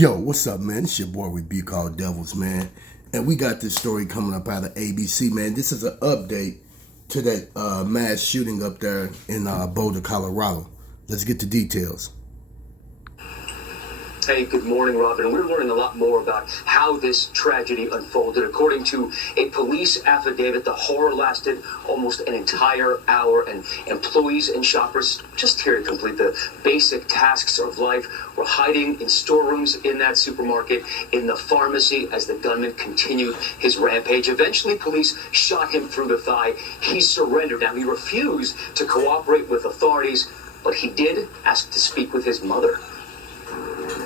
Yo, what's up, man? It's your boy Rebuke All Devils, man. And we got this story coming up out of ABC, man. This is an update to that mass shooting up there in Boulder, Colorado. Let's get the details. Hey, good morning, Robin. We're learning a lot more about how this tragedy unfolded. According to a police affidavit, the horror lasted almost an entire hour, and employees and shoppers, just here to complete the basic tasks of life, were hiding in storerooms in that supermarket, in the pharmacy, as the gunman continued his rampage. Eventually, police shot him through the thigh. He surrendered. Now, he refused to cooperate with authorities, but he did ask to speak with his mother.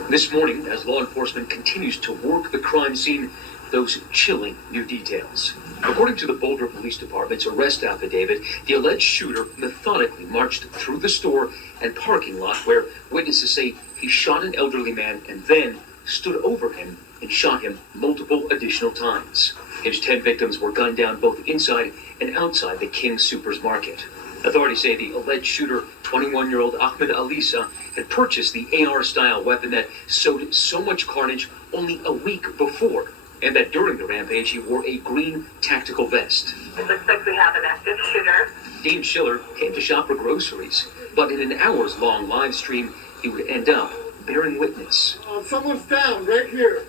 This morning, as law enforcement continues to work the crime scene, those chilling new details. According to the Boulder Police Department's arrest affidavit, the alleged shooter methodically marched through the store and parking lot where witnesses say he shot an elderly man and then stood over him and shot him multiple additional times. His 10 victims were gunned down both inside and outside the King Supers Market. Authorities say the alleged shooter, 21-year-old Ahmed Alisa, had purchased the AR-style weapon that sowed so much carnage only a week before, and that during the rampage he wore a green tactical vest. It looks like we have an active shooter. Dean Schiller came to shop for groceries, but in an hours-long live stream, he would end up bearing witness. Someone's down right here.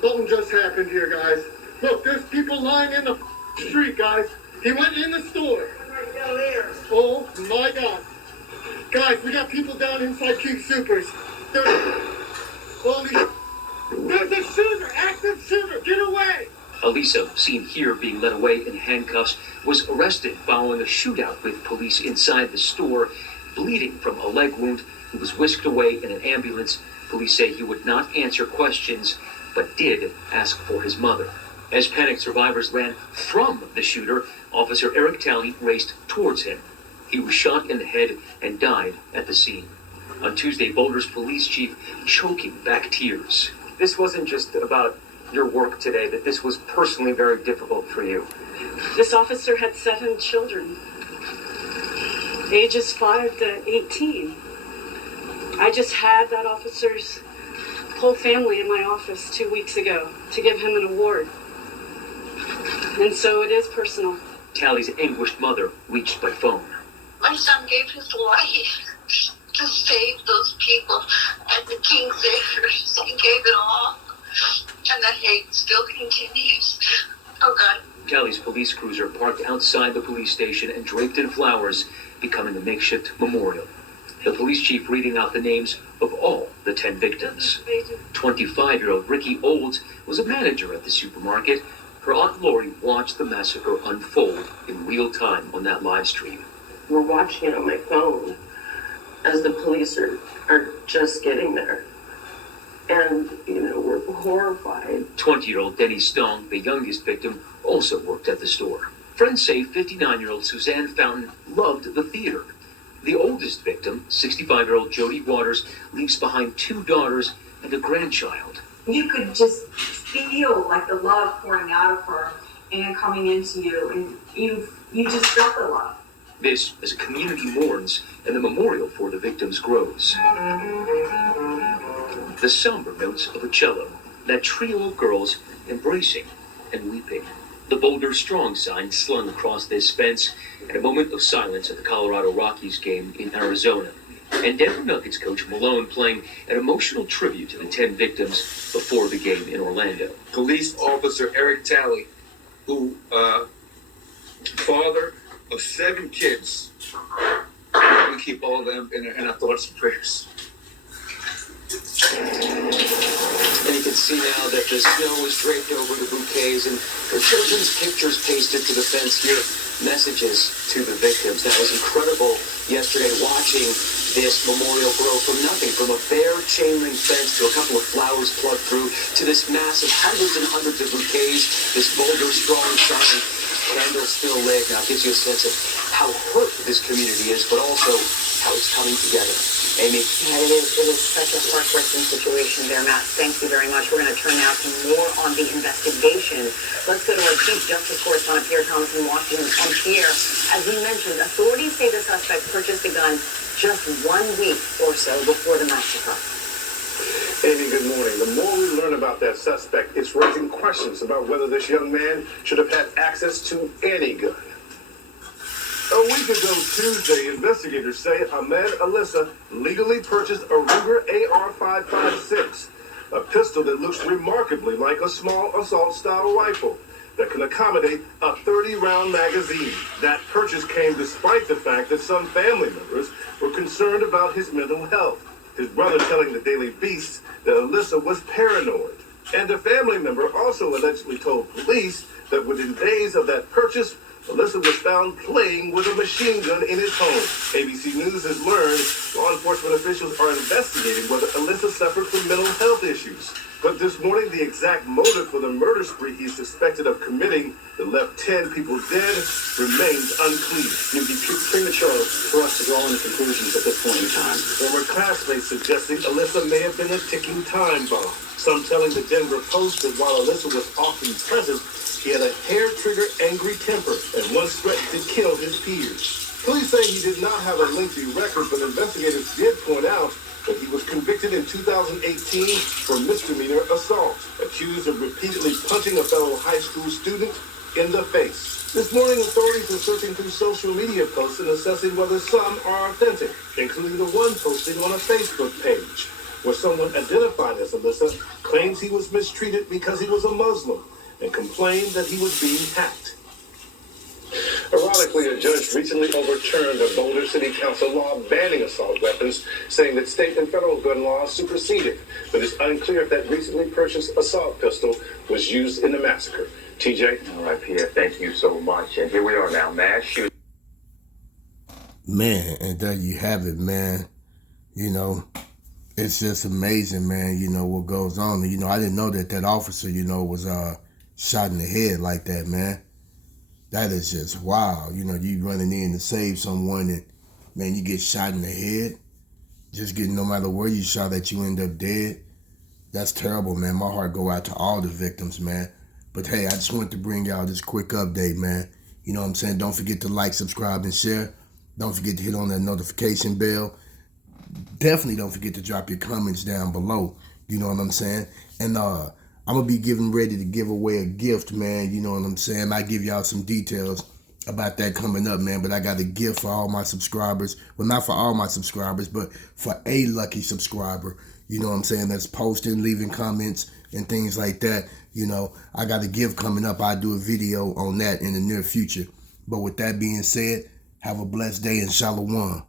Something just happened here, guys. Look, there's people lying in the street, guys. He went in the store. Oh my God. Guys, we got people down inside King Supers. There's a shooter, active shooter, get away! Alisa, seen here being led away in handcuffs, was arrested following a shootout with police inside the store. Bleeding from a leg wound, he was whisked away in an ambulance. Police say he would not answer questions, but did ask for his mother. As panicked survivors ran from the shooter, Officer Eric Talley raced towards him. He was shot in the head and died at the scene. On Tuesday, Boulder's police chief choking back tears. This wasn't just about your work today, that this was personally very difficult for you. This officer had 7 children, ages 5 to 18. I just had that officer's whole family in my office 2 weeks ago to give him an award. And so it is personal. Talley's anguished mother reached by phone. My son gave his life to save those people at the King Supers. He gave it all, and the hate still continues. Oh God. Talley's police cruiser parked outside the police station and draped in flowers, becoming a makeshift memorial. The police chief reading out the names of all the 10 victims. 25-year-old Ricky Olds was a manager at the supermarket. Her Aunt Lori watched the massacre unfold in real time on that live stream. We're watching it on my phone as the police are just getting there. And, we're horrified. 20-year-old Denny Stong, the youngest victim, also worked at the store. Friends say 59-year-old Suzanne Fountain loved the theater. The oldest victim, 65-year-old Jody Waters, leaves behind 2 daughters and a grandchild. You could just feel like the love pouring out of her and coming into you, and you just felt the love. This, as a community mourns and the memorial for the victims grows. The somber notes of a cello, that trio of girls embracing and weeping. The Boulder Strong sign slung across this fence, and a moment of silence at the Colorado Rockies game in Arizona. And Denver Nuggets coach Malone playing an emotional tribute to the 10 victims before the game in Orlando. Police officer Eric Talley, who father of 7 kids. We keep all of them in our thoughts and prayers. And you can see now that the snow is draped over the bouquets and the children's pictures pasted to the fence here, messages to the victims. That was incredible yesterday watching this memorial grow from nothing, from a bare chain link fence to a couple of flowers plugged through to this massive hundreds and hundreds of bouquets, this Boulder Strong sign, candles still lit. Now it gives you a sense of how hurt this community is, but also how it's coming together. Amy? Yeah, it is such a heartbreaking situation there, Matt. Thank you very much. We're going to turn now to more on the investigation. Let's go to our Chief Justice correspondent, Pierre Thomas in Washington. And Pierre, as we mentioned, authorities say the suspect purchased a gun just 1 week or so before the massacre. Amy, good morning. The more we learn about that suspect, it's raising questions about whether this young man should have had access to any gun. A week ago Tuesday, investigators say Ahmed Alyssa legally purchased a Ruger AR-556, a pistol that looks remarkably like a small assault-style rifle that can accommodate a 30-round magazine. That purchase came despite the fact that some family members were concerned about his mental health. His brother telling the Daily Beast that Alyssa was paranoid. And a family member also allegedly told police that within days of that purchase, Alyssa was found playing with a machine gun in his home. ABC News has learned law enforcement officials are investigating whether Alyssa suffered from mental health issues. But this morning, the exact motive for the murder spree he's suspected of committing that left 10 people dead remains unclear. It would be premature for us to draw any conclusions at this point in time. Former classmates suggesting Alyssa may have been a ticking time bomb. Some telling the Denver Post that while Alyssa was often present, he had a hair-trigger angry temper and once threatened to kill his peers. Police say he did not have a lengthy record, but investigators did point out that he was convicted in 2018 for misdemeanor assault, accused of repeatedly punching a fellow high school student in the face. This morning, authorities are searching through social media posts and assessing whether some are authentic, including the one posting on a Facebook page, where someone identified as Alyssa claims he was mistreated because he was a Muslim and complained that he was being hacked. Ironically, a judge recently overturned a Boulder City Council law banning assault weapons, saying that state and federal gun laws superseded. But it's unclear if that recently purchased assault pistol was used in the massacre. TJ? All right, Pierre, thank you so much. And here we are now, mass shooting. Man, and there you have it, man. You know, it's just amazing, man, you know, what goes on. You know, I didn't know that officer, you know, was shot in the head like that, man. That is just wild. You know, you running in to save someone and, man, you get shot in the head. Just getting, no matter where you shot at, you end up dead. That's terrible, man. My heart go out to all the victims, man. But, hey, I just wanted to bring y'all this quick update, man. You know what I'm saying? Don't forget to like, subscribe, and share. Don't forget to hit on that notification bell. Definitely don't forget to drop your comments down below. You know what I'm saying? And I'm going to be getting ready to give away a gift, man. You know what I'm saying? I'll give y'all some details about that coming up, man. But I got a gift for all my subscribers. Well, not for all my subscribers, but for a lucky subscriber. You know what I'm saying? That's posting, leaving comments, and things like that. You know, I got a gift coming up. I'll do a video on that in the near future. But with that being said, have a blessed day and shalom.